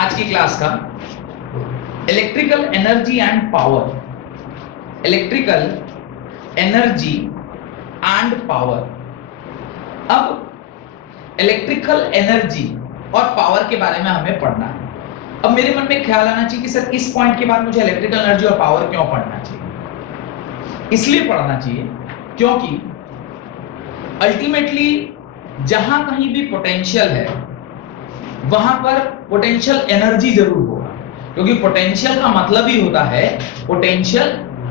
आज की क्लास का electrical energy and power. Electrical energy and power. अब इलेक्ट्रिकल एनर्जी और पावर के बारे में हमें पढ़ना है। अब मेरे मन में ख्याल आना चाहिए कि सर इस पॉइंट के बाद मुझे इलेक्ट्रिकल एनर्जी और पावर क्यों पढ़ना चाहिए। इसलिए पढ़ना चाहिए क्योंकि अल्टीमेटली जहां कहीं भी पोटेंशियल है वहां पर पोटेंशियल एनर्जी जरूर होगा, क्योंकि पोटेंशियल का मतलब ही होता है पोटेंशियल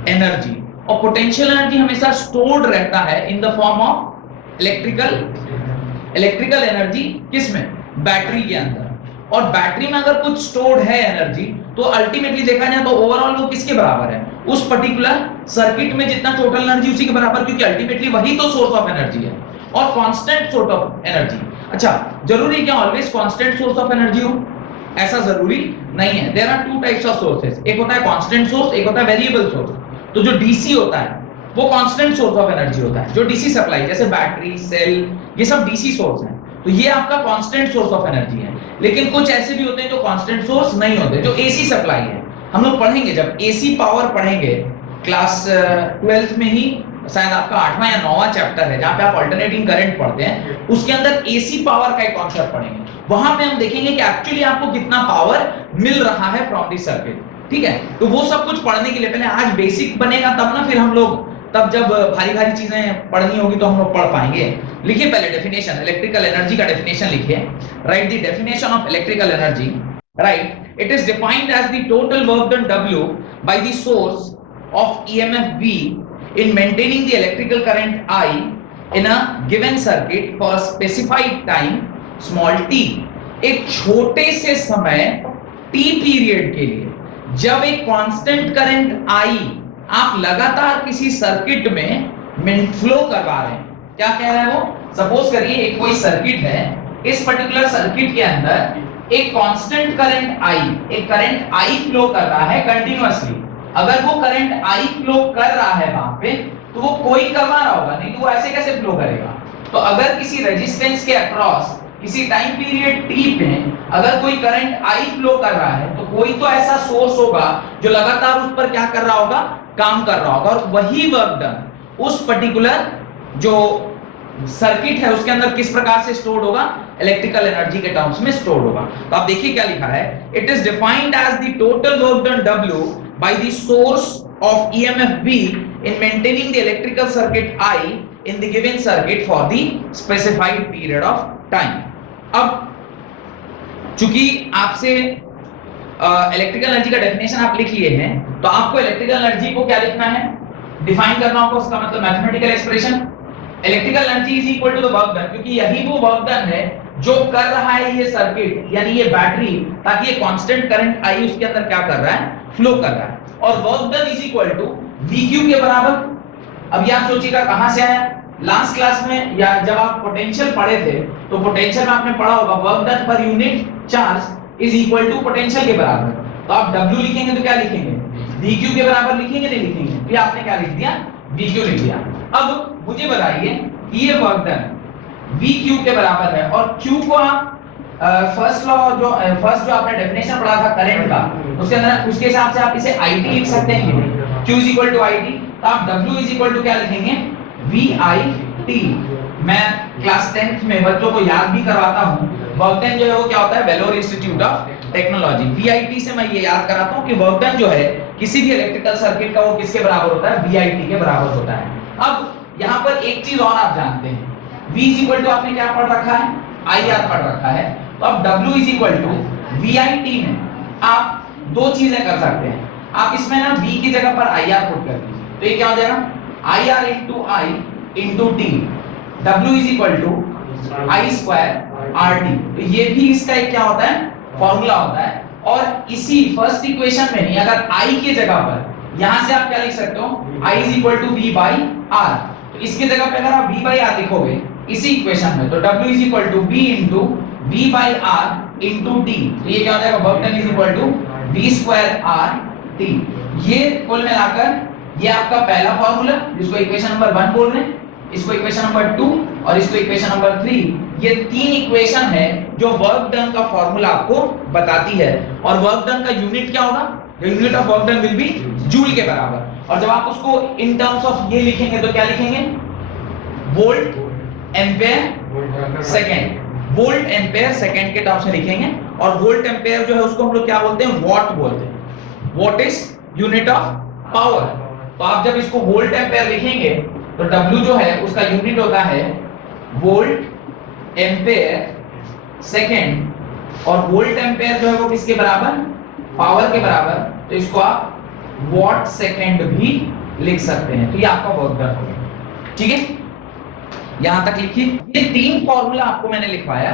एनर्जी, और पोटेंशियल एनर्जी हमेशा स्टोर्ड रहता है in the form of electrical energy. किसमें? बैटरी के अंदर। और बैटरी में अगर कुछ स्टोर्ड है एनर्जी तो अल्टीमेटली देखा जाए तो ओवरऑल वो किसके बराबर है? उस पर्टिकुलर सर्किट में जितना टोटल एनर्जी उसी के बराबर, क्योंकि अल्टीमेटली वही तो सोर्स ऑफ एनर्जी है और कांस्टेंट सोर्स ऑफ एनर्जी। अच्छा, जरूरी क्या always constant source of energy हो? ऐसा जरूरी नहीं है। There are two types of sources, एक होता है कांस्टेंट सोर्स, एक होता है वेरिएबल सोर्स। तो जो डीसी होता है वो कांस्टेंट सोर्स ऑफ एनर्जी होता है। जो डीसी सप्लाई जैसे बैटरी, सेल, ये सब डीसी सोर्स हैं, तो ये आपका कांस्टेंट सोर्स ऑफ एनर्जी है। लेकिन कुछ ऐसे भी होते हैं जो कांस्टेंट सोर्स नहीं होते, जो एसी सप्लाई है। हम लोग पढ़ेंगे जब एसी पावर पढ़ेंगे क्लास 12th में ही, शायद आपका 8वां या 9वां चैप्टर है जहां पे आप अल्टरनेटिंग करंट पढ़ते हैं, उसके अंदर एसी पावर का एक कॉन्सेप्ट पढ़ेंगे। वहां पे हम देखेंगे कि एक्चुअली आपको कितना पावर मिल रहा है फ्रॉम द सर्किट। ठीक है, तो वो सब कुछ पढ़ने के लिए पहले आज बेसिक बनेगा, तब ना फिर हम लोग तब जब भारी भारी चीजें पढ़नी होगी तो हम लोग पढ़ पाएंगे। लिखिए पहले डेफिनेशन, इलेक्ट्रिकल एनर्जी का डेफिनेशन लिखिए। Write the definition of electrical energy. Right, it is defined as the total work done W by the source of EMF V in maintaining the electrical current I in a given circuit for a specified time small t। एक छोटे से समय t period के लिए जब एक constant current I आप लगातार किसी सर्किट में फ्लो करवा रहे हैं, क्या कह रहा है वो? सपोज करिए एक कोई सर्किट है, इस पर्टिकुलर सर्किट के अंदर एक कांस्टेंट करंट I, एक करंट I फ्लो कर रहा है कंटिन्यूअसली। अगर वो करंट I फ्लो कर रहा है वहां पे तो वो कोई करवा रहा होगा, नहीं तो वो ऐसे कैसे फ्लो करेगा? तो अगर किसी रेजिस्टेंस के अक्रॉस किसी टाइम पीरियड t पे अगर कोई करंट I फ्लो कर रहा है तो कोई तो ऐसा सोर्स होगा जो लगातार उस पर क्या कर रहा होगा? काम कर रहा होगा। और वही वर्क डन उस पर्टिकुलर जो सर्किट है उसके अंदर किस प्रकार से स्टोर्ड होगा? इलेक्ट्रिकल एनर्जी के टर्म्स में स्टोर्ड होगा। तो आप देखिए क्या लिखा है, it is defined as the total work done W by the source of EMF V in maintaining the electrical circuit I in the given circuit for the specified period of time। अब चूंकि आपसे electrical energy का definition आप लिख लिए हैं, तो आपको इलेक्ट्रिकल एनर्जी को क्या लिखना है? डिफाइन करना होगा। उसका मतलब mathematical expression, electrical energy is equal to the work done, क्योंकि यही वो वर्क डन है जो कर रहा है ये सर्किट यानी ये बैटरी, ताकि ये कांस्टेंट करंट I उसके अंदर क्या कर रहा है? फ्लो कर रहा है। और work done is equal to VQ के बराबर। अब ये आप सोचिएगा कहां से आया? लास्ट क्लास में या जब आप पोटेंशियल पढ़े थे तो पोटेंशियल में आपने पढ़ा होगा work done per unit charge is equal to potential के बराबर। तो आप W लिखेंगे तो क्या लिखेंगे? VQ के बराबर लिखेंगे, नहीं लिखेंगे? तो आपने क्या लिख दिया? VQ लिख दिया। अब मुझे बताइए कि ये वर्क डन VQ के बराबर है और Q को आप फर्स्ट जो आपने डेफिनेशन पढ़ा था करंट का, उसके अंदर उसके हिसाब से आप इसे IT लिख सकते हैं। Q is equal to IT, तो आप W इज इक्वल टू क्या लिखेंगे? VIT। मैं क्लास 10th में बच्चों को याद भी करवाता हूं, वर्क डन जो है वो क्या होता है? Vellore institute of technology, VIT से मैं ये याद कराता हूं कि वर्क डन जो है किसी भी इलेक्ट्रिकल सर्किट का वो किसके बराबर होता है? VIT के बराबर होता है। अब यहाँ पर एक चीज और आप जानते हैं, V इज इक्वल टू आपने क्या पढ़ रखा है? I याद पढ़ रखा है। तो अब W is equal to VIT में आप दो चीजें कर सकते हैं। आप इसमें ना V की जगह पर IR पुट कर दीजिए, तो ये क्या हो जाएगा? IR into I into T। W is equal to I square RT। तो ये भी इसका एक क्या होता है? फॉर्मूला होता है। और इसी फर्स्ट इक्वेशन में ही अगर I की जगह पर यहां से आप क्या लिख सकते हो? I is equal to V by R। तो इसकी जगह पे अगर आप V बाई R लिखोगे इसी इक्वेशन में, तो W is equal to V into V by R into T। तो ये क्या हो जाएगा? Work done is equal to V square R T। ये कुल मिलाकर ये आपका पहला फॉर्मूला जिसको इक्वेशन नंबर 1 बोल रहे हैं, इसको इक्वेशन नंबर 2 और इसको इक्वेशन नंबर 3। ये तीन इक्वेशन है जो वर्क डन का फॉर्मूला आपको बताती है। और वर्क डन का यूनिट क्या होगा? The unit of work done will be joule के बराबर। और जब आप उसको इन टर्म्स ऑफ ये लिखेंगे तो क्या लिखेंगे? Volt ampere second. Volt ampere second के टर्म्स में लिखेंगे। और वोल्ट एम्पेयर जो है उसको हम लोग क्या बोलते हैं? वॉट बोलते हैं। What is unit of power. तो आप जब इसको वोल्ट एम्पेयर लिखेंगे तो W जो है उसका यूनिट होता है वोल्ट एम्पेयर सेकंड। और वोल्ट एम्पेयर जो है वो किसके बराबर? पावर के बराबर। तो इसको आप वॉट सेकंड भी लिख सकते हैं। तो ये आपका वर्क डन हो गया। ठीक है, यहां तक लिखिए। ये तीन फॉर्मूला आपको मैंने लिखवाया।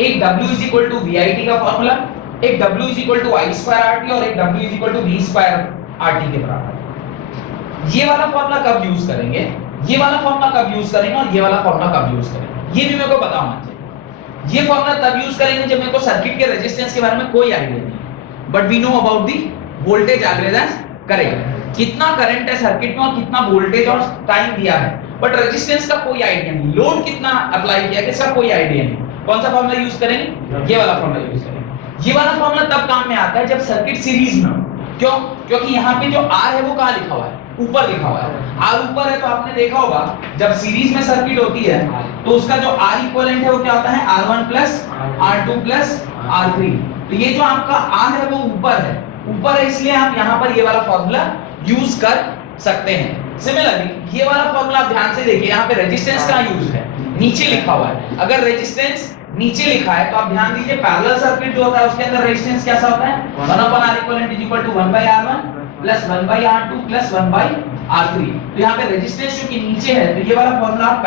एक W is equal to VIT का फॉर्मूला, एक W is equal to I square RT और एक W is equal to V square RT के बराबर। ये वाला फॉर्मूला कब यूज करेंगे, ये वाला फॉर्मूला कब यूज करेंगे और ये वाला फॉर्मूला कब यूज करेंगे, ये भी मेरे को पता होना चाहिए। ये फॉर्मूला तब यूज करेंगे जब मेरे को सर्किट के रेजिस्टेंस के बारे में कोई आइडिया नहीं, but we know about the voltage aggregation correct, कितना करंट है सर्किट में और कितना वोल्टेज और टाइम दिया है, बट रेजिस्टेंस का कोई आइडिया नहीं, लोड कितना अप्लाई किया इसका कोई आइडिया नहीं। कौन सा फॉर्मूला यूज करेंगे? ये वाला फॉर्मूला यूज करेंगे। ये वाला फॉर्मूला तब काम में आता है जब सर्किट सीरीज में हो। क्यों? क्योंकि यहाँ पे जो R है वो कहाँ लिखा हुआ है? ऊपर लिखा हुआ है। R ऊपर है तो आपने देखा होगा जब सीरीज में सर्किट होती है तो उसका जो R इक्विवेलेंट है वो क्या होता है? R1 plus R2 plus R3। तो ये जो आपका R है वो ऊपर है, ऊपर है इसलिए आप यहाँ पर ये वाला फॉर्मूला यूज कर सकते हैं। सिमिलरली ये वाला फॉर्मूला आप ध्यान से देखिए, यहाँ पे रेजिस्टेंस का यूज है, नीचे लिखा हुआ है। अगर रेजिस्टेंस नीचे लिखा है तो आप ध्यान दीजिए पैरेलल सर्किट जो होता है उसके अंदर रेजिस्टेंस कैसा होता है? 1/R equivalent is equal to 1/R1 plus 1/R2 plus 1/R3। तो यहाँ पे रेजिस्टेंस जो कि नीचे है तो ये वाला फॉर्मूला आप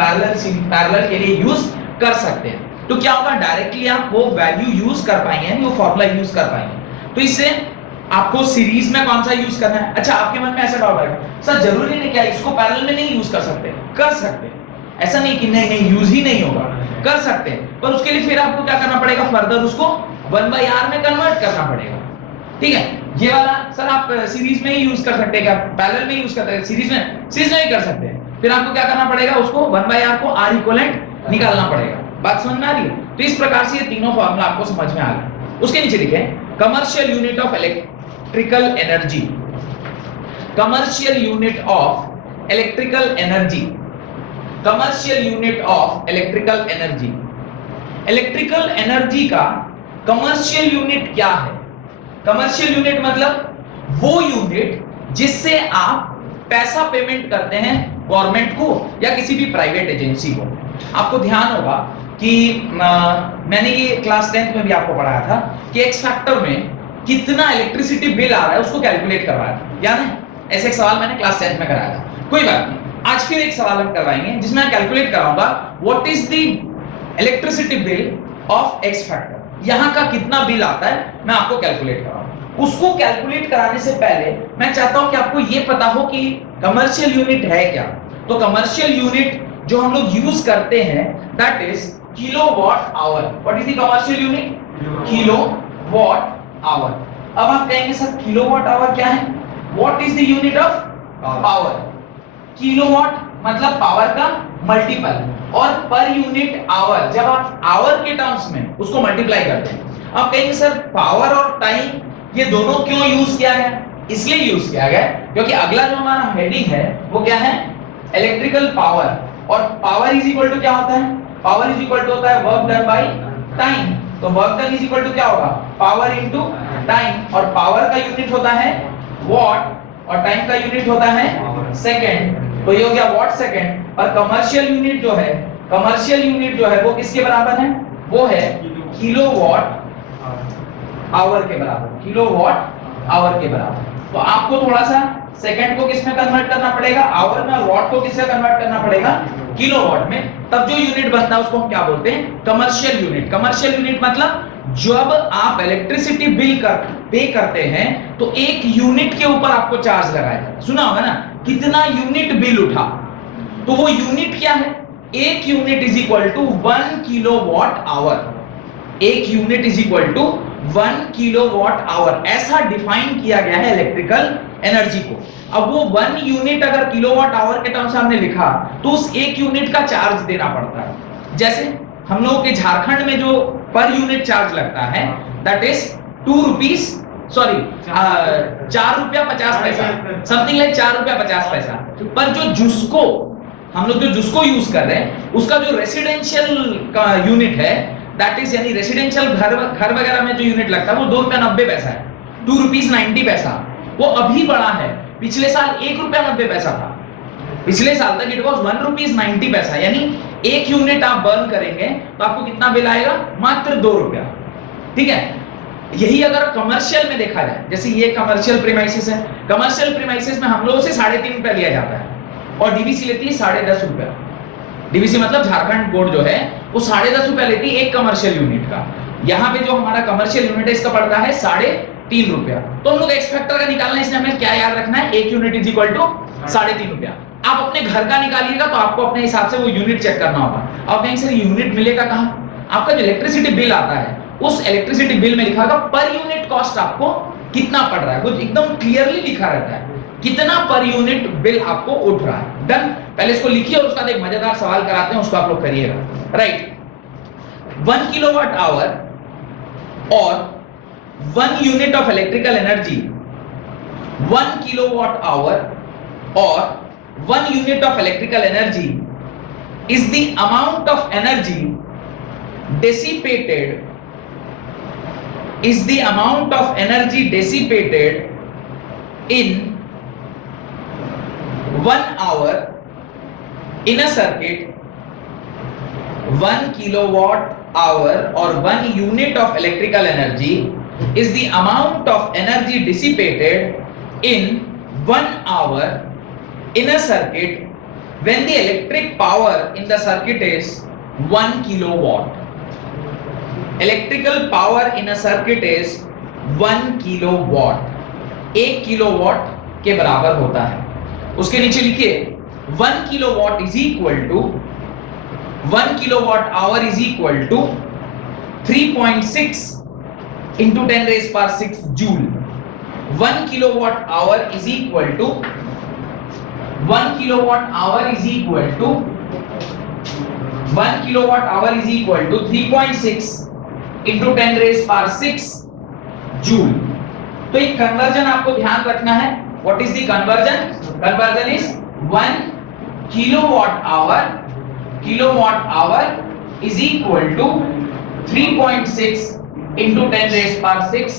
पैरेलल के लिए यूज कर सकते हैं। तो क्या होगा? डायरेक्टली आप वो वैल्यू यूज कर पाएंगे, वो फॉर्मूला यूज कर पाएंगे। तो इससे आपको सीरीज में कौन सा यूज करना है? अच्छा, आपके मन में ऐसा डाउट आएगा, सर जरूरी नहीं क्या इसको पैरेलल में नहीं यूज कर सकते? कर सकते हैं, ऐसा नहीं कि नहीं यूज ही नहीं होगा, कर सकते हैं, पर उसके लिए फिर आपको क्या करना पड़ेगा? फर्दर उसको 1/R में कन्वर्ट करना पड़ेगा। ठीक है, ये वाला सर आप सीरीज में ही यूज कर सकते हैं क्या? पैरेलल में यूज करते हैं, सीरीज में ही कर सकते हैं। फिर आपको क्या करना पड़ेगा? उसको 1/R को R इक्विवेलेंट निकालना पड़ेगा। बात समझ में आ रही है? तो इस प्रकार से ये तीनों फॉर्मूला आपको समझ में आ गए। उसके नीचे लिखे commercial unit of electrical energy, commercial unit of electrical energy, commercial unit of electrical energy. Electrical energy का कमर्शियल यूनिट क्या है? कमर्शियल यूनिट मतलब वो यूनिट जिससे आप पैसा पेमेंट करते हैं गवर्नमेंट को या किसी भी प्राइवेट एजेंसी को। आपको ध्यान होगा कि मैंने ये क्लास 10th में भी आपको पढ़ाया था कि एक्स फैक्टर में कितना इलेक्ट्रिसिटी बिल आ रहा है उसको कैलकुलेट करवाया था, याद है? ऐसे एक सवाल मैंने क्लास 10th में कराया था। कोई बात नहीं, आज फिर एक सवाल हम करवाएंगे जिसमें मैं कैलकुलेट कराऊंगा what is the electricity bill of x factor. यहाँ का कितना बिल आता है मैं आपको कैलकुलेट कराऊंगा। उसको कैलकुलेट कराने से पहले मैं चाहता हूं कि आपको ये पता हो कि कमर्शियल यूनिट है क्या। तो कमर्शियल यूनिट जो हम लोग यूज करते हैं that is kilowatt hour. What is the commercial unit? Kilowatt hour. अब आप कहेंगे सर किलोवाट आवर क्या है? What is the unit of power? Kilowatt मतलब पावर का मल्टीपल और पर यूनिट आवर जब आप आवर के टर्म्स में उसको मल्टीप्लाई करते हैं। आप कहेंगे सर पावर और टाइम ये दोनों क्यों यूज किया गया? इसलिए यूज किया गया क्योंकि अगला जो हमारा हेडिंग है वो क्या है? Electrical power. और पावर इज इक्वल टू क्या होता है? पावर इज इक्वल टू होता है वर्क डन बाय टाइम। तो work done is equal to क्या होगा? Power into time. और पावर का यूनिट होता है वॉट और टाइम का यूनिट होता है सेकंड। तो ये हो गया वॉट सेकंड। और कमर्शियल यूनिट जो है, कमर्शियल यूनिट जो है वो किसके बराबर है? वो है किलोवाट आवर के बराबर, किलोवाट आवर के बराबर। तो आपको थोड़ा सा सेकंड को किस में कन्वर्ट करना पड़ेगा? आवर में। और वॉट को किससे कन्वर्ट करना पड़ेगा? किलोवाट में। तब जो यूनिट बनता है उसको हम क्या बोलते हैं? Commercial unit. कमर्शियल यूनिट मतलब जब आप इलेक्ट्रिसिटी बिल पे करते हैं तो एक यूनिट के ऊपर आपको चार्ज लगाएगा। सुना होगा ना, कितना यूनिट बिल उठा, तो वो यूनिट क्या है? एक unit is equal to 1 kilowatt hour. एक unit is equal to 1 kilowatt hour, ऐसा डिफाइन किया गया है इलेक्ट्रिकल एनर्जी को। अब वो 1 यूनिट अगर किलोवाट आवर के टर्म्स में हमने लिखा तो उस एक यूनिट का चार्ज देना पड़ता है। जैसे हम लोगों के झारखंड में जो पर यूनिट चार्ज लगता है दैट इज 2 रुपीज सॉरी 4 रुपया 50 पैसा, समथिंग लाइक 4 रुपया 50 पैसा। पर जो जुस्को हम लोग जो जुस्को यूज कर रहे हैं उसका जो रेसिडेंशियल का यूनिट है दैट इज यानी रेसिडेंशियल घर वगैरह में जो यूनिट लगता है वो 2 रुपया 90 पैसा है, 2 रुपीज 90 पैसा। वो अभी बढ़ा है, पिछले साल 1 रुपया 90 पैसा था, पिछले साल तक इट वाज 1 रुपीज 90 पैसा। यानी एक यूनिट आप बर्न करेंगे तो आपको कितना बिल आएगा? मात्र 2 रुपया। ठीक है, यही अगर कमर्शियल में देखा जाए, जैसे ये कमर्शियल प्रीमाइसेस है, कमर्शियल प्रीमाइसेस में हम लोगों से 3.5 रुपया लिया जाता है और डीवीसी लेती है 10.5 रुपया। डीवीसी मतलब झारखंड बोर्ड जो है वो 10.5 रुपया लेती है एक कमर्शियल यूनिट का। यहाँ पे जो हमारा कमर्शियल यूनिट है इसका पड़ता है 3.5 रुपया। तो हम लोग एक्स फैक्टर का निकालना है, इसमें हमें क्या याद रखना है? एक यूनिट इज इक्वल टू 3.5 रुपया। आप अपने घर का निकालिएगा तो आपको अपने हिसाब से वो यूनिट चेक करना होगा। अब कहीं से यूनिट मिलेगा कहाँ? आपका जो इलेक्ट्रिसिटी बिल आता है उस इलेक्ट्रिसिटी बिल में लिखा होगा पर यूनिट कॉस्ट आपको कितना पड़ रहा है, वो एकदम क्लियरली लिखा रहता है कितना पर यूनिट बिल आपको उठ रहा है। डन, पहले इसको लिखिए और उसका एक मजेदार सवाल कराते हैं, उसको आप लोग करिएगा। राइट, 1 किलोवाट आवर और 1 unit of electrical energy, 1 kilowatt our और 1 unit of electrical energy is the amount of energy dissipated, is the amount of energy dissipated in 1 hour in a circuit. 1 kilowatt hour or 1 unit of electrical energy is the amount of energy dissipated in 1 hour in a circuit when the electric power in the circuit is 1 kilowatt. Electrical power in a circuit is 1 kilowatt. 1 kilowatt के बराबर होता है। उसके नीचे लिखिए 1 kilowatt is equal to 1 kilowatt hour is equal to 3.6 into 10⁻⁶ joule. 1 kilowatt hour is equal to 1 kilowatt hour is equal to 1 kilowatt hour is equal to 3.6 into 10⁻⁶ joule. तो एक conversion आपको ध्यान रखना है। What is the conversion? Conversion is 1 kilowatt hour is equal to 3.6 into 10⁻⁶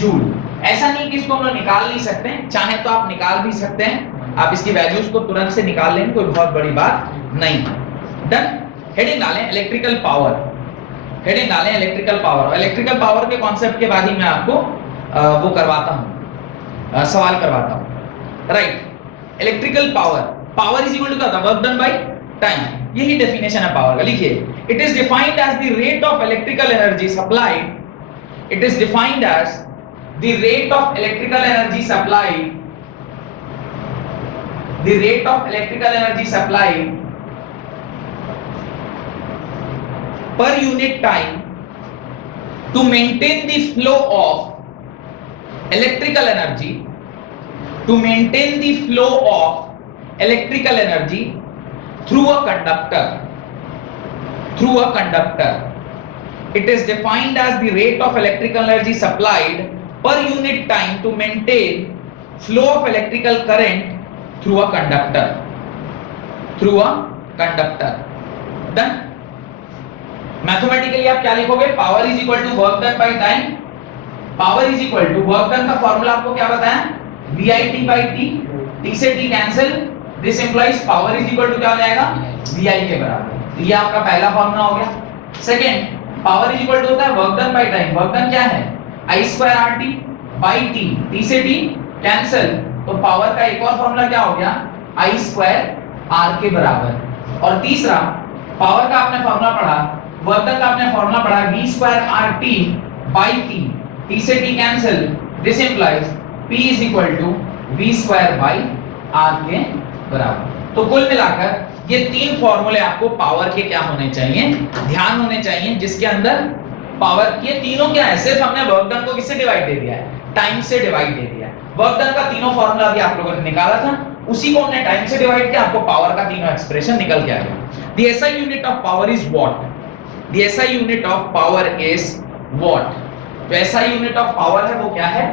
joule. ऐसा नहीं कि इसको हम लोग निकाल नहीं सकते, चाहे तो आप निकाल भी सकते हैं, आप इसकी वैल्यूज को तुरंत से निकाल लेंगे, कोई बहुत बड़ी बात नहीं। डन, हेडिंग डालें इलेक्ट्रिकल पावर, हेडिंग डालें इलेक्ट्रिकल पावर। इलेक्ट्रिकल पावर के कॉन्सेप्ट के बाद ही मैं आपको वो करवाता हूं, सवाल करवाता हूं। Right, electrical power, power is equal to क्या? Work done by time. यही डेफिनेशन है पावर का। लिखिए it is defined as the rate of electrical energy supplied, it is defined as the rate of electrical energy supplied, the rate of electrical energy supplied per unit time to maintain the flow of electrical energy, to maintain the flow of electrical energy through a conductor, through a conductor. It is defined as the rate of electrical energy supplied per unit time to maintain flow of electrical current through a conductor, through a conductor. Done. Mathematically आप क्या लिखोगे? Power is equal to work done by time. Power is equal to work done का formula आपको क्या बताया? VIT by T, T से T cancel, this implies power is equal to क्या हो जाएगा? VI के बराबर। ये आपका पहला फॉर्मूला हो गया। Second, power is equal to होता है work done by time. Work done क्या है? I²RT by T, T से T कैंसिल, तो पावर का एक और फॉर्मूला क्या हो गया? I²R के बराबर। और तीसरा, पावर का आपने फॉर्मूला पढ़ा, वर्क डन का आपने फॉर्मूला पढ़ा V²RT by T, T से T cancel, this implies P is equal to V² by R के बराबर। तो कुल मिलाकर ये 3 फॉर्मूले आपको पावर के क्या होने चाहिए? ध्यान होने चाहिए, जिसके अंदर पावर, ये तीनों क्या है? सिर्फ हमने वर्क डन को किससे डिवाइड दे दिया है? टाइम से डिवाइड दे दिया है। वर्क डन का तीनों फॉर्मूला भी आप लोगों ने निकाला था, उसी को हमने टाइम से डिवाइड किया, आपको पावर का तीनों एक्सप्रेशन निकल के आ गया। The SI unit of power is watt. The SI unit of power is watt. जो SI unit of power है वो क्या है?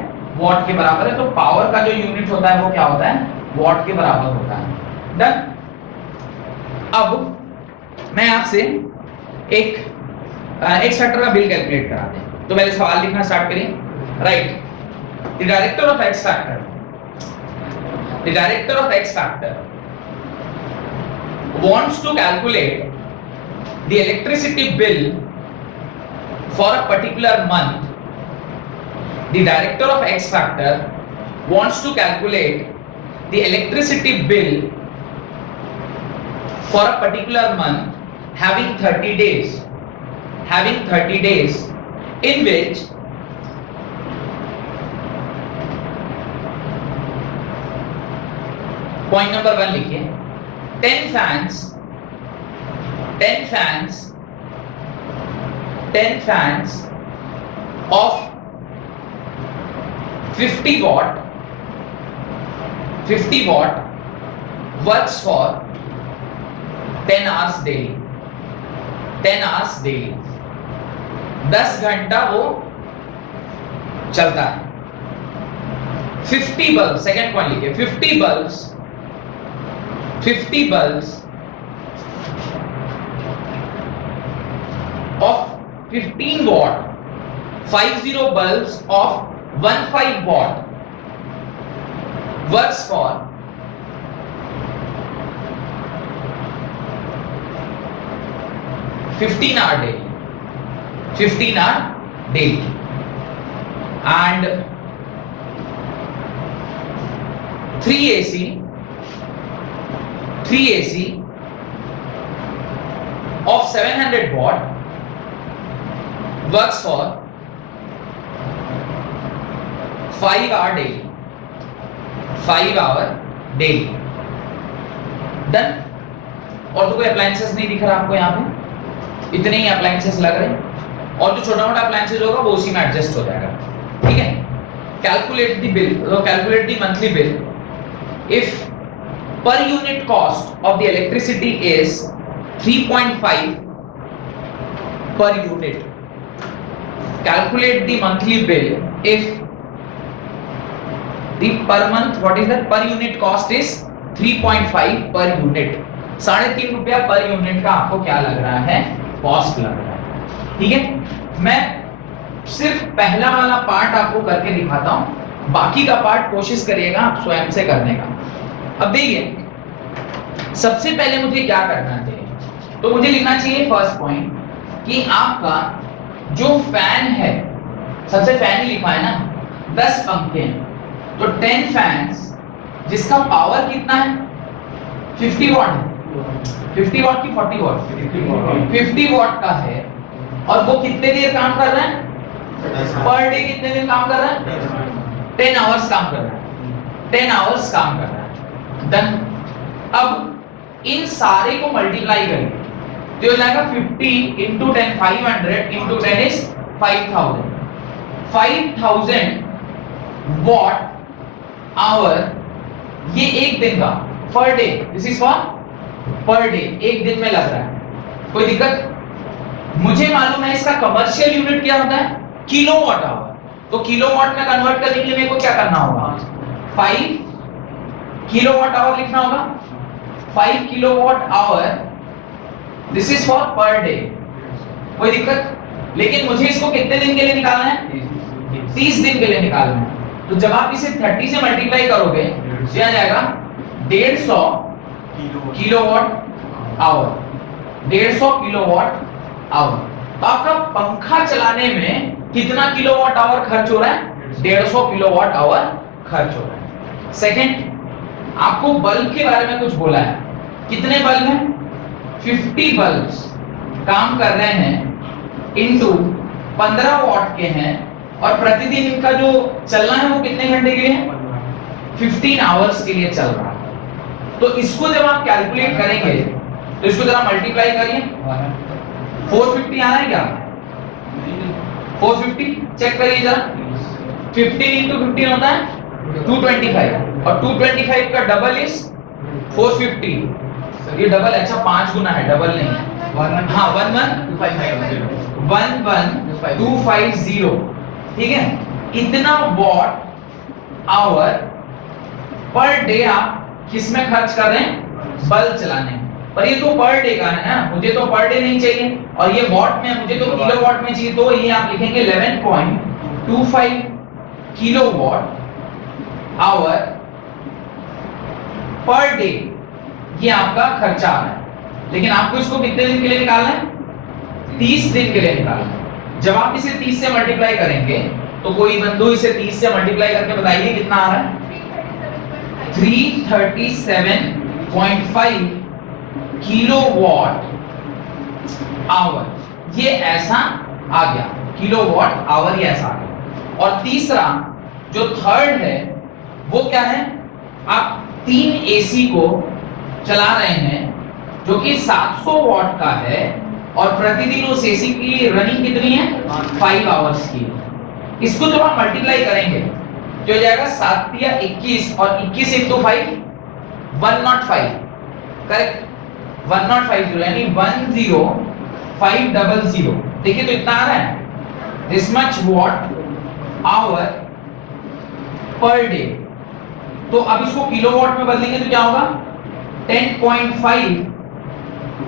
watt के बराबर है। तो पावर का जो यूनिट होता है वो क्या होता है? watt के बराबर होता है। डन। अब मैं आपसे एक एक्स फैक्टर का बिल कैलकुलेट करा दें। तो पहले सवाल लिखना स्टार्ट करें। Right, the director of x factor, the director of x factor wants to calculate the electricity bill for a particular month. The director of X Factor wants to calculate the electricity bill for a particular month having 30 days, in which point number 1 लिखिए, 10 fans of 50 watt works for 10 hours daily, 10 घंटा वो चलता है। 50 bulb, second point लिखिए, 50 bulbs of 15 watt, 50 bulbs of 15 watt works for 15 hour daily, and 3 AC of 700 watt works for 5 hour daily, done. और तो कोई appliances नहीं दिख रहा आपको यहाँ पे, इतने ही अप्लायंसेस लग रहे हैं, और जो छोटा मोटा अप्लायंसेस होगा वो उसी में एडजस्ट हो जाएगा। ठीक है, calculate the bill, calculate the monthly bill if per unit cost of the electricity is 3.5 per unit. Calculate the monthly bill if the per month, what is that, per unit cost is 3.5 per unit, 3.5 रुपया per unit का आपको क्या लग रहा है? Cost लग रहा है। ठीक है, मैं सिर्फ पहला वाला पार्ट आपको करके दिखाता हूं, बाकी का पार्ट कोशिश करिएगा आप स्वयं से करने का। अब देखिए, सबसे पहले मुझे क्या करना चाहिए, तो मुझे लिखना चाहिए फर्स्ट पॉइंट कि आपका जो फैन है, सबसे फैन ही लिखा है ना, 10 पंखे हैं, तो 10 फैंस जिसका पावर कितना है? 50 वाट है। 50 वाट की 40 वाट? 50 वाट का है, और वो कितने देर काम कर रहा है? पर डे कितने देर काम कर रहा है? 10 आवर्स काम कर रहा है, 10 आवर्स काम कर रहा है। डन। अब इन सारे को मल्टीप्लाई करेंगे तो हो जाएगा 50 into 10, 500 into 10 is 5000, 5000 watt hour, ये एक दिन का, per day, this is for per day, एक दिन में लग रहा है। कोई दिक्कत? मुझे मालूम है इसका कमर्शियल यूनिट क्या होता है? Kilowatt hour. तो किलोवाट में कन्वर्ट करने के लिए मेरे को क्या करना होगा? 5 किलोवाट आवर लिखना होगा। 5 kilowatt hour, this is for per day. कोई दिक्कत? लेकिन मुझे इसको कितने दिन के लिए निकालना है? 30 दिन के लिए निकालना है। तो जब आप इसे 30 से मल्टीप्लाई करोगे तो आ जाएगा 150 किलोवाट आवर, 150 किलोवाट आवर। तो आपका पंखा चलाने में कितना किलोवाट आवर खर्च हो रहा है? 150 किलोवाट आवर खर्च हो रहा है। सेकंड, आपको बल्ब के बारे में कुछ बोला है। कितने बल्ब हैं? 50 बल्ब्स काम कर रहे हैं, इनटू 15 वाट के हैं, और प्रतिदिन इनका जो चलना है वो कितने घंटे के लिए है? 15 आवर्स के लिए चल रहा है। तो इसको जब आप कैलकुलेट करेंगे तो इसको जरा मल्टीप्लाई करिए। 450 आ रहा है क्या? 450 चेक करिए जरा। 15 into 15 होता है 225, और 225 का डबल इज 450, ये डबल, अच्छा 5 गुना है, डबल नहीं है। हाँ 11250, ठीक है। इतना वॉट आवर पर डे आप किसमें खर्च कर रहे हैं? बल्ब चलाने में। पर ये तो पर डे का है ना, मुझे तो पर डे नहीं चाहिए, और ये वॉट में, मुझे तो किलोवाट में चाहिए। तो ये आप लिखेंगे 11.25 किलोवाट आवर पर डे, ये आपका खर्चा आ रहा है। लेकिन आपको इसको कितने दिन के लिए निकालना है? 30 दिन के लिए निकालना है। जब आप इसे 30 से मल्टीप्लाई करेंगे तो कोई बंधु इसे 30 से मल्टीप्लाई करके बताइए कितना आ रहा है? 337.5 किलोवाट आवर, ये ऐसा आ गया। किलोवाट आवर ये ऐसा आ गया। और तीसरा जो थर्ड है वो क्या है? आप 3 एसी को चला रहे हैं जो कि 700 वॉट का है, और प्रतिदिन उस एसी की रनिंग कितनी है? 5 आवर्स की। इसको जब आप मल्टीप्लाई करेंगे तो हो जाएगा 7 या 21, और 21 into 5 105, करेक्ट? 1050 यानी 10500। देखिए तो इतना आ रहा है, this much watt hour per day. तो अब इसको किलोवाट में बदलेंगे तो क्या होगा? 10.5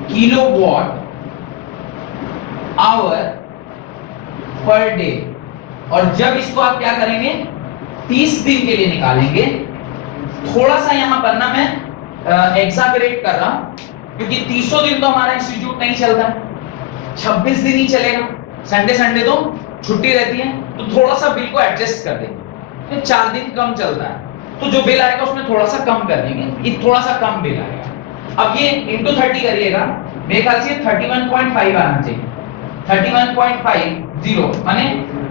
किलोवाट आवर पर डे। और जब इसको आप क्या करेंगे? 30 दिन के लिए निकालेंगे। थोड़ा सा यहां पर ना मैं एग्जैगरेट कर रहा हूं, क्योंकि 300 दिन तो हमारा इंस्टीट्यूट नहीं चलता, 26 दिन ही चलेगा। संडे तो छुट्टी रहती है, तो थोड़ा सा बिल को एडजस्ट कर देंगे, तो 4 दिन कम चलता है, तो जो बिल आएगा उसमें थोड़ा सा कम कर देंगे, ये थोड़ा सा कम बिल आएगा। अब ये इंटू 30 करिएगा, मेरे ख्याल से 31.5 आना चाहिए। 31.50 माने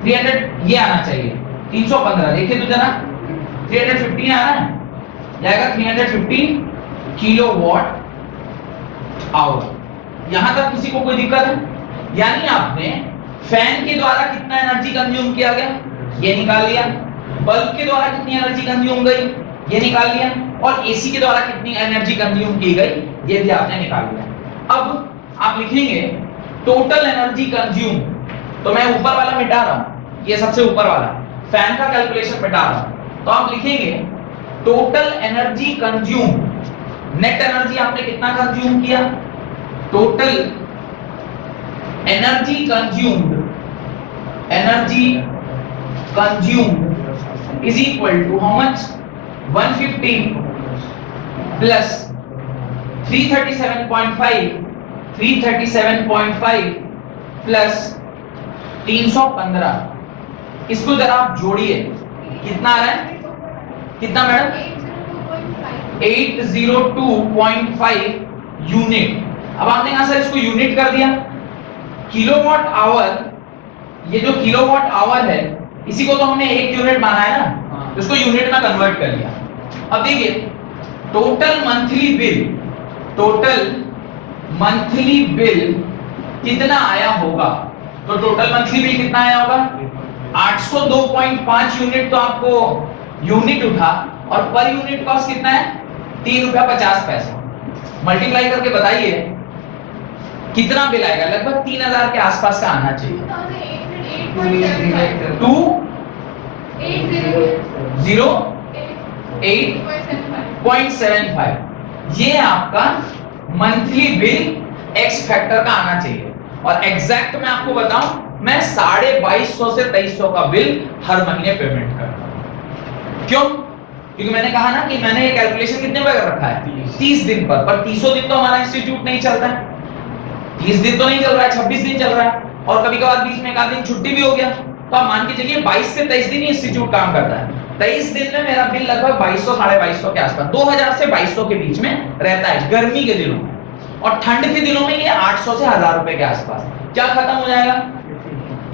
300, ये आना चाहिए 315। देखिए तो जरा 315 आ रहा है, जाएगा 315 किलोवाट आवर। यहां तक किसी को कोई दिक्कत है? यानी आपने फैन के द्वारा कितना एनर्जी कंज्यूम किया गया ये निकाल लिया, बल्ब के द्वारा कितनी एनर्जी कंज्यूम गई ये निकाल लिया, और एसी के द्वारा कितनी एनर्जी कंज्यूम की गई ये भी आपने निकाल लिया। अब आप लिखेंगे टोटल एनर्जी कंज्यूम, तो मैं ऊपर वाला मिटा रहा हूं, ये सबसे ऊपर वाला फैन का कैलकुलेशन मिटा रहा हूं। तो आप लिखेंगे total energy consume, net energy आपने कितना कंज्यूम किया? Total energy consumed is equal to how much? 150 plus 337.5 plus 315। इसको जरा आप जोड़िए, कितना आ रहा है? कितना मैडम? 802.5 यूनिट। अब आपने कहा सर इसको यूनिट कर दिया, किलोवाट आवर, ये जो किलोवाट आवर है इसी को तो हमने 1 यूनिट माना है ना, तो इसको यूनिट में कन्वर्ट कर लिया। अब देखिए टोटल मंथली बिल कितना आया होगा? तो टोटल मंथली बिल कितना आया होगा? 802.5 यूनिट तो आपको यूनिट उठा, और पर यूनिट कॉस्ट कितना है? 3 रुपया 50 पैसा। मल्टीप्लाई करके बताइए कितना बिल आएगा? लगभग 3000 के आसपास का आना चाहिए। 208.75 ये आपका मंथली बिल एक्स फैक्टर का आना चाहिए। और एग्जैक्ट मैं आपको बताऊं, मैं 2250 से 2300 का बिल हर महीने पेमेंट करता हूं। क्यों? क्योंकि मैंने कहा ना कि मैंने ये कैलकुलेशन कितने पर कर रखा है? 30 दिन पर 300 दिन तो हमारा इंस्टीट्यूट नहीं चलता है, 30 दिन तो नहीं चल रहा है, 26 दिन चल रहा है, और कभी कभार बीच में एक आध दिन छुट्टी भी हो गया, तो आप मान के चलिए 22 से 23 दिन ही इंस्टीट्यूट काम करता है। 23 दिन में मेरा बिल लगभग 2200 2250 के आसपास, 2000 से 2200 के बीच में रहता है गर्मी के दिनों में, और ठंड के दिनों में ये 800 से 1000 रुपए के आसपास। क्या खत्म हो जाएगा?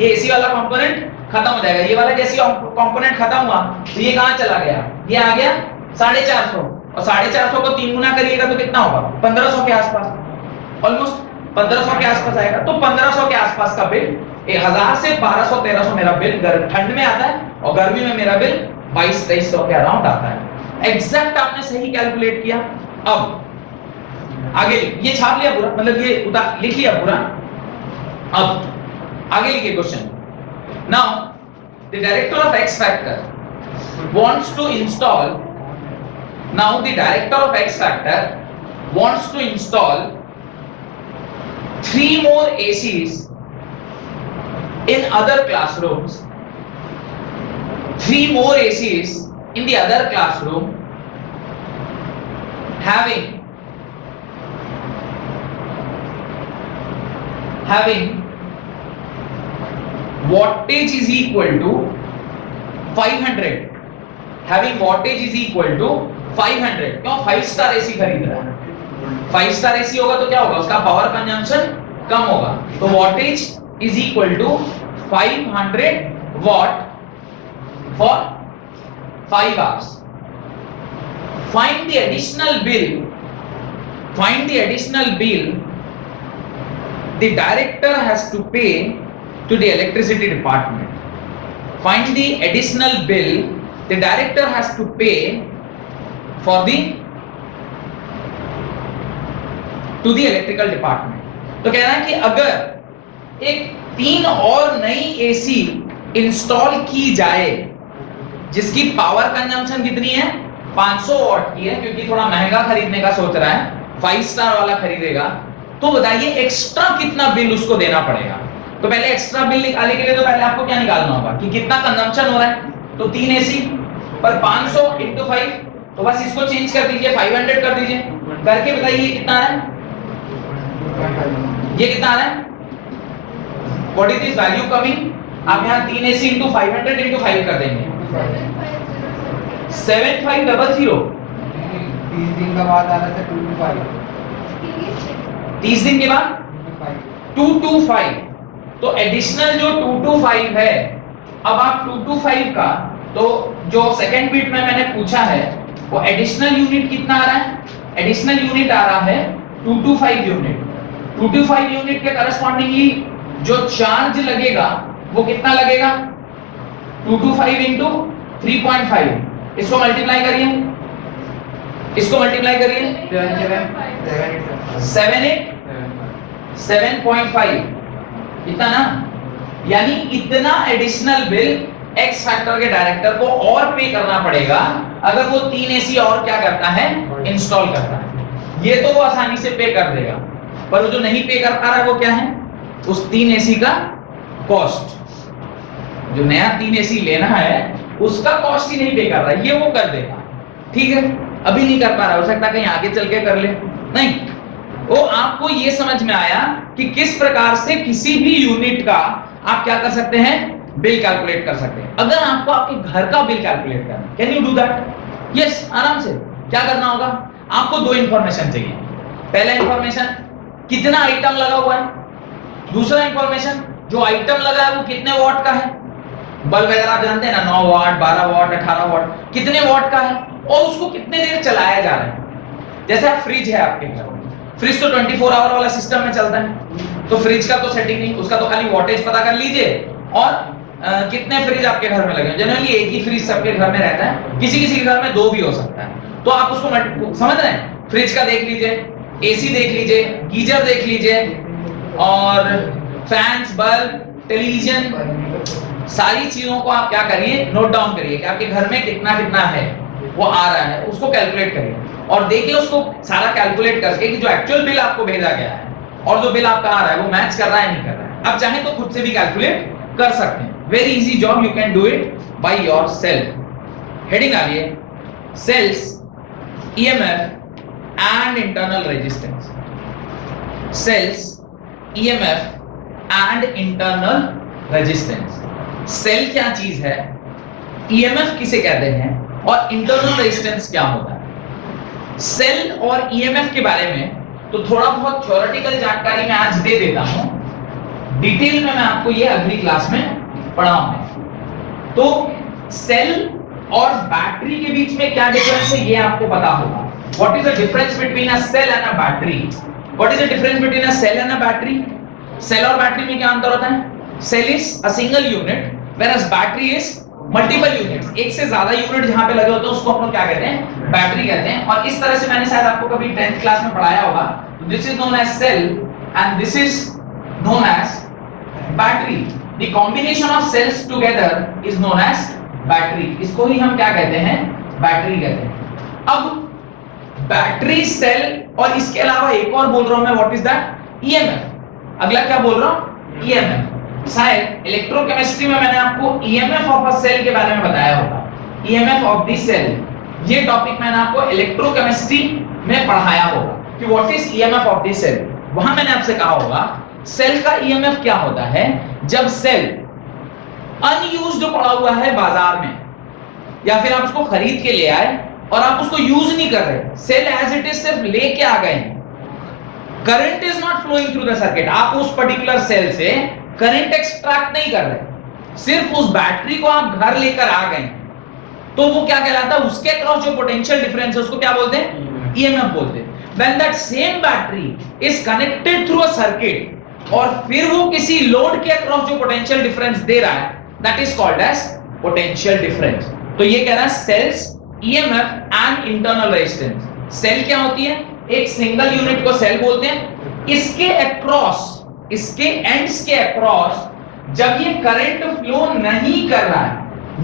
ये एसी वाला कंपोनेंट खत्म हो जाएगा। ये वाला जैसे कंपोनेंट खत्म हुआ तो ये कहां चला गया? ये आ गया 450, और 450 को 3 गुना करिएगा तो कितना होगा? 1500 के आसपास, ऑलमोस्ट 1500 के आसपास आएगा। तो 1500 के आसपास का बिल, 1000 से 1200 1300 मेरा बिल ठंड में आता है, और गर्मी में मेरा बिल 2200 के अराउंड आता है। एग्जैक्ट आपने सही कैलकुलेट किया। अब आगे ये छाप लिया पूरा, मतलब ये उतार लिख लिया पूरा। अब आगे लिखिए question. Now the director of x factor wants to install, now the director of X Factor wants to install 3 more ACs in other classrooms, 3 more ACs in the other classroom having wattage is equal to 500, having wattage is equal to 500। क्यों? 5 star AC खरीद रहा है, 5 star AC होगा तो क्या होगा, उसका power consumption कम होगा। तो wattage is equal to 500 watt for 5 hours। Find the additional bill the director has to pay to the electricity department। Find the additional bill the director has to pay for the to the electrical department। तो कह रहा है कि अगर एक 3 और नई AC install की जाए जिसकी पावर कंजम्पशन कितनी है, 500 वॉट की है, क्योंकि थोड़ा महंगा खरीदने का सोच रहा है, 5 स्टार वाला खरीदेगा, तो बताइए एक्स्ट्रा कितना बिल उसको देना पड़ेगा। तो पहले एक्स्ट्रा बिल निकालने के लिए तो पहले आपको क्या निकालना होगा कि कितना कंजम्पशन हो रहा है। तो 3 एसी पर 500 into 5, तो बस इसको चेंज कर दीजिए, 500 कर दीजिए, करके बताइए कितना आ रहा है, ये कितना आ रहा है, what is this value coming. आप यहाँ 3 एसी into 500 into 5 कर देंगे, 7500। 30 दिन का बाद आ रहा है 225, 30 दिन के बाद 225। तो एडिशनल जो 225 है, अब आप 225 का, तो जो सेकंड बीट में मैंने पूछा है वो एडिशनल यूनिट कितना आ रहा है, एडिशनल यूनिट आ रहा है 225 यूनिट। 225 यूनिट के करस्पॉन्डिंगली जो चार्ज लगेगा वो कितना लगेगा, 225 into 3.5, इसको मल्टीप्लाई करिए, 7.5 इतना ना, यानी इतना एडिशनल बिल एक्स फैक्टर के डायरेक्टर को और पे करना पड़ेगा अगर वो 3 एसी और क्या करता है, इंस्टॉल करता है। ये तो वो आसानी से पे कर देगा, पर वो जो नहीं पे कर पा रहा है वो क्या है, उस 3 एसी का कॉस्ट, जो नया 3 एसी लेना है उसका कॉस्ट ही नहीं पे कर रहा है, ये वो कर देगा। ठीक है, अभी नहीं कर पा रहा, हो सकता है कहीं आगे चल के कर ले। नहीं, वो आपको ये समझ में आया कि किस प्रकार से किसी भी यूनिट का आप क्या कर सकते हैं, बिल कैलकुलेट कर सकते हैं। अगर आपको आपके घर का बिल कैलकुलेट करना, can you do that? Yes, आराम से। क्या करना होगा, आपको 2 इंफॉर्मेशन चाहिए। पहला इंफॉर्मेशन कितना आइटम लगा हुआ है, दूसरा इंफॉर्मेशन जो आइटम लगा है वो कितने वॉट का है। बल्ब वगैरह आप जानते हैं ना, 9 वाट, 12 वाट, 18 वाट, कितने वाट का है और उसको कितने देर चलाया जा रहा है। जैसे आप फ्रिज है आपके घर में, फ्रिज तो 24 आवर वाला सिस्टम में चलता है, तो फ्रिज का तो सेटिंग नहीं, उसका तो खाली वॉटेज पता कर लीजिए और कितने फ्रिज आपके घर में लगे हैं। जनरली एक ही फ्रिज सबके घर में रहता है, किसी किसी के घर में 2 भी हो सकता है। तो आप उसको समझ रहे हैं, फ्रिज का देख लीजिए, एसी देख लीजिए, गीजर देख लीजिए, और फैंस, बल्ब, टेलीविजन, सारी चीजों को आप क्या करिए, नोट डाउन करिए कि आपके घर में कितना कितना है वो आ रहा है, उसको कैलकुलेट करिए और देखिए उसको सारा कैलकुलेट करके कि जो एक्चुअल बिल आपको भेजा गया है और जो बिल आपका आ रहा है वो मैच कर रहा है नहीं कर रहा है। आप चाहें तो खुद से भी कैलकुलेट कर सकते हैं, very easy job, you can do it by yourself. Heading डालिए, cells, EMF and internal resistance. Cells, EMF and internal resistance. Cell क्या चीज है, ईएमएफ किसे कहते हैं और इंटरनल रेजिस्टेंस क्या होता है। सेल और ईएमएफ के बारे में तो थोड़ा बहुत थ्योरेटिकल जानकारी मैं आज दे देता हूं, डिटेल में मैं आपको ये अगली क्लास में पढ़ाऊंगा। तो सेल और बैटरी के बीच में क्या डिफरेंस है ये आपको पता होगा। What is the difference between a cell and a battery? What is the difference between a cell and a battery? Cell और बैटरी में क्या अंतर होता है? Cell is a single unit whereas battery is multiple units, एक से ज्यादा unit जहां पे लगे होते हैं उसको हम लोग क्या कहते हैं, बैटरी कहते हैं। और इस तरह से मैंने शायद आपको कभी 10th क्लास में पढ़ाया होगा, this is known as cell and this is known as battery. The combination of cells together is known as battery, इसको ही हम क्या कहते हैं, बैटरी कहते हैं। अब बैटरी सेल और इसके अलावा एक और बोल रहा हूं मैं, व्हाट इज दैट, ईएमएफ। अगला क्या बोल रहा हूं, ईएमएफ। शायद इलेक्ट्रोकेमिस्ट्री में मैंने आपको ईएमएफ ऑफ अ सेल के बारे में बताया होगा, ईएमएफ ऑफ द सेल, ये टॉपिक मैंने आपको इलेक्ट्रोकेमिस्ट्री में पढ़ाया होगा कि what is EMF of the cell. वहां मैंने आपसे कहा होगा सेल का ईएमएफ क्या होता है, जब सेल अनयूज्ड पड़ा हुआ है बाजार में, या फिर आप उसको खरीद के ले आए और आप उसको यूज नहीं कर रहे, सेल एज इट इज सिर्फ लेके आ गए, current is not flowing through the circuit, आप उस पर्टिकुलर सेल से करंट एक्सट्रैक्ट नहीं कर रहे, सिर्फ उस बैटरी को आप घर लेकर आ गए, तो वो क्या कहलाता है, उसके अक्रॉस जो पोटेंशियल डिफरेंस है उसको क्या बोलते हैं, ईएमएफ बोलते हैं। When that same battery is connected through a circuit और फिर वो किसी लोड के अक्रॉस जो पोटेंशियल डिफरेंस दे रहा है, that is called as potential difference. तो ये कह रहा है cell's EMF and internal resistance. Cell क्या होती है, एक सिंगल यूनिट को सेल बोलते हैं, इसके अक्रॉस, इसके एंड्स के अक्रॉस जब ये करंट फ्लो नहीं कर रहा है,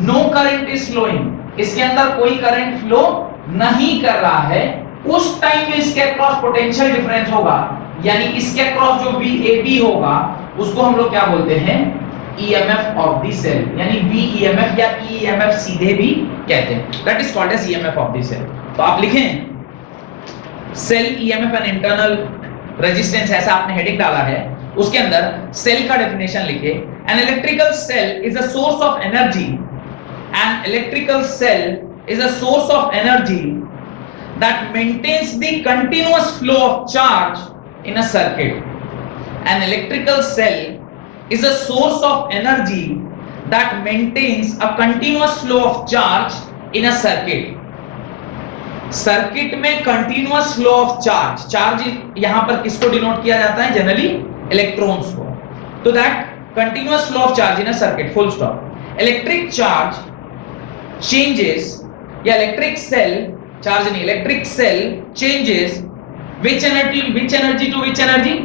नो करंट इज फ्लोइंग, इसके अंदर कोई करंट फ्लो नहीं कर रहा है, उस टाइम जो इसके अक्रॉस पोटेंशियल डिफरेंस होगा, यानी इसके अक्रॉस जो VAB होगा, उसको हम लोग क्या बोलते हैं, EMF ऑफ द सेल, यानी VEMF या EMF सीधे भी कहते हैं, that is called as EMF of the cell. तो आप लिखें cell EMF and internal resistance, ऐसा आपने हेडिंग डाला है, उसके अंदर सेल का डेफिनेशन लिखे, an electrical cell is a source of energy, an electrical cell is a source of energy that maintains the continuous flow of charge in a circuit. An electrical cell is a source of energy that maintains a continuous flow of charge in a circuit. Circuit में continuous flow of charge, charge यहां पर किसको denote किया जाता है, generally electrons को, तो that continuous flow of charge in a circuit, full stop. Electric charge changes, या इलेक्ट्रिक सेल, चार्ज नहीं, electric cell changes which energy to which energy,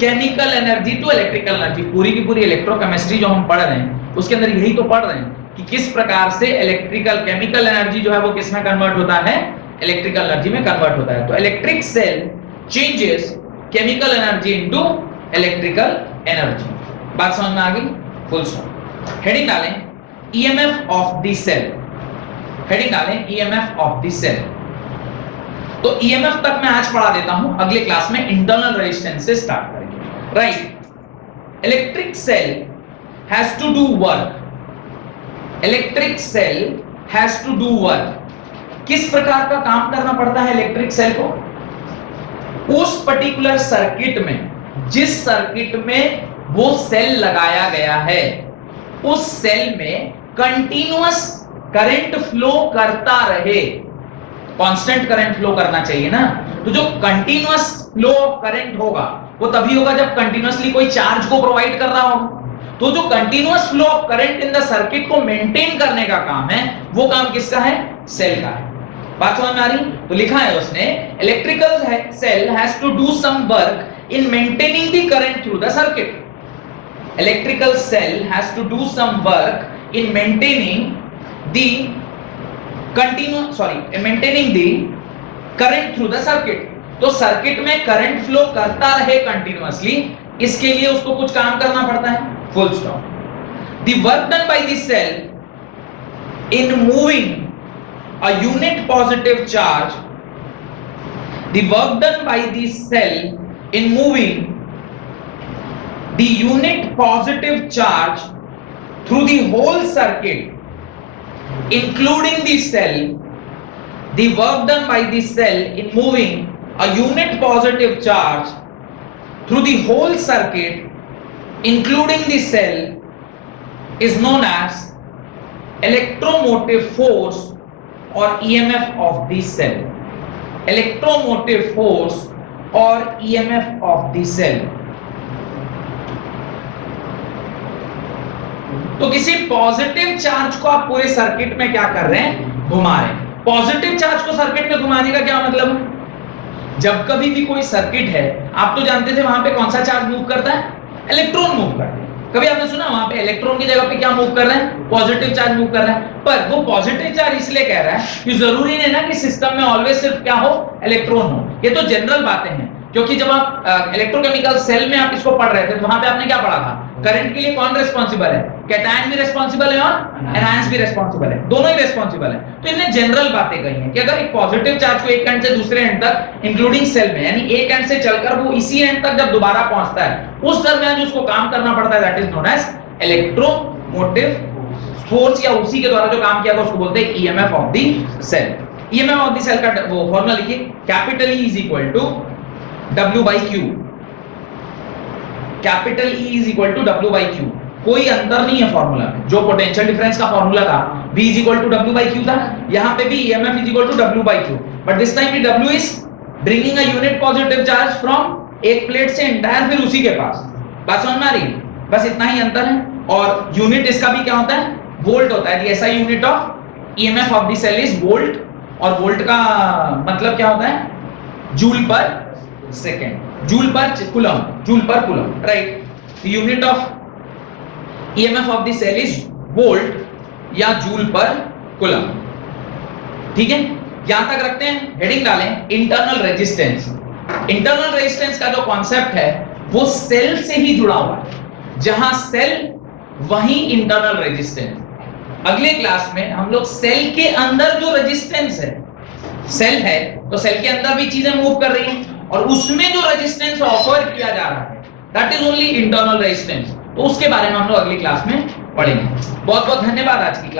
chemical energy to electrical energy. पूरी की पूरी electrochemistry जो हम पढ़ रहे हैं उसके अंदर यही तो पढ़ रहे हैं कि किस प्रकार से इलेक्ट्रिकल केमिकल एनर्जी जो है वो किस में कन्वर्ट होता है, इलेक्ट्रिकल एनर्जी में कन्वर्ट होता है। तो electric cell changes chemical energy into electrical energy. बात समझ में आ गई, फुल स्टॉप। हेडिंग डालें EMF of the cell, heading डालें ईएमएफ ऑफ द सेल। तो ईएमएफ तक मैं आज पढ़ा देता हूं, अगले क्लास में इंटरनल रेजिस्टेंस से स्टार्ट करेंगे। Right, electric cell has to do work, electric cell has to do work. किस प्रकार का काम करना पड़ता है इलेक्ट्रिक सेल को, उस पर्टिकुलर सर्किट में, जिस सर्किट में वो सेल लगाया गया है, उस सेल में कंटीन्यूअस करंट फ्लो करता रहे। कांस्टेंट करंट फ्लो करना चाहिए ना, तो जो कंटीन्यूअस फ्लो ऑफ करंट होगा वो तभी होगा जब कंटीन्यूअसली कोई चार्ज को प्रोवाइड कर रहा होगा। तो जो continuous flow of current in the circuit को मेंटेन करने का काम है, वो काम किसका है, सेल का है। बात समझ में आ रही? तो लिखा है उसने electrical cell has to do some work in maintaining the current through the circuit. Electrical cell has to do some work in maintaining the maintaining the current through the circuit। तो सर्किट में current flow करता रहे continuously, इसके लिए उसको कुछ काम करना पड़ता है, full stop. The work done by the cell in moving a unit positive charge, the work done by the cell in moving the unit positive charge through the whole circuit including the cell, the work done by the cell in moving a unit positive charge through the whole circuit including the cell is known as electromotive force or EMF of the cell। electromotive force or EMF of the cell। तो किसी positive charge को आप पूरे circuit में क्या कर रहे हैं, घुमा रहे हैं। पॉजिटिव चार्ज को सर्किट में घुमाने का क्या मतलब, जब कभी भी कोई सर्किट है, आप तो जानते थे वहां पे कौन सा चार्ज मूव करता है, इलेक्ट्रॉन मूव करता है। कभी आपने सुना वहां पे इलेक्ट्रॉन की जगह पे क्या मूव कर रहे हैं, पॉजिटिव चार्ज मूव कर रहा है। पर वो पॉजिटिव चार्ज इसलिए कह रहा है कि जरूरी नहीं ना कि सिस्टम में ऑलवेज सिर्फ क्या हो, इलेक्ट्रॉन हो। ये तो जनरल बातें हैं, क्योंकि जब आप इलेक्ट्रोकेमिकल सेल में आप इसको पढ़ रहे थे तो वहां पे आपने क्या पढ़ा था, करंट के लिए कौन रिस्पॉन्सिबल है, कैटायन भी रिस्पॉन्सिबल है और एनायंस भी रिस्पॉन्सिबल है, दोनों ही रिस्पॉन्सिबल है। तो इन्हें जनरल बातें कही हैं कि अगर एक पॉजिटिव चार्ज को एक एंड से दूसरे एंड तक इंक्लूडिंग सेल में, यानी एक एंड से चलकर वो इसी एंड तक जब दोबारा पहुंचता है, उस दरमियान जो उसको काम करना पड़ता है, that is known as electromotive force, या उसी के द्वारा जो काम किया था उसको बोलते हैं EMF of the cell. EMF of the cell का वो फॉर्मूला लिखिए, capital E is equal to W by Q। Capital E is equal to W by Q, कोई अंतर नहीं है फॉर्मूला में। जो पोटेंशियल डिफरेंस का फॉर्मूला था V is equal to W by Q था, यहां पे भी EMF is equal to W by Q, but this time W is bringing a unit positive charge from एक प्लेट से एंटायर फिर उसी के पास। बात समझ में आ रही है? बस इतना ही अंतर है। और यूनिट इसका भी क्या होता है, वोल्ट होता है। ऐसा unit of EMF of the cell is volt, और वोल्ट का मतलब क्या होता है, joule per second, joule per coulomb, joule per coulomb, right. Unit of EMF of the cell is volt या जूल पर कूलम। ठीक है, यहां तक रखते हैं, हेडिंग डालें इंटरनल रेजिस्टेंस। इंटरनल रेजिस्टेंस का जो कॉन्सेप्ट है वो सेल से ही जुड़ा हुआ है, जहां सेल वहीं इंटरनल रेजिस्टेंस। अगले क्लास में हम लोग सेल के अंदर जो रेजिस्टेंस है, सेल है तो सेल के अंदर भी चीजें मूव कर रही हैं, और उसमें जो रेजिस्टेंस ऑफर किया जा रहा है that is only internal resistance. तो उसके बारे में हम लोग अगली क्लास में पढ़ेंगे। बहुत बहुत धन्यवाद आज की क्लास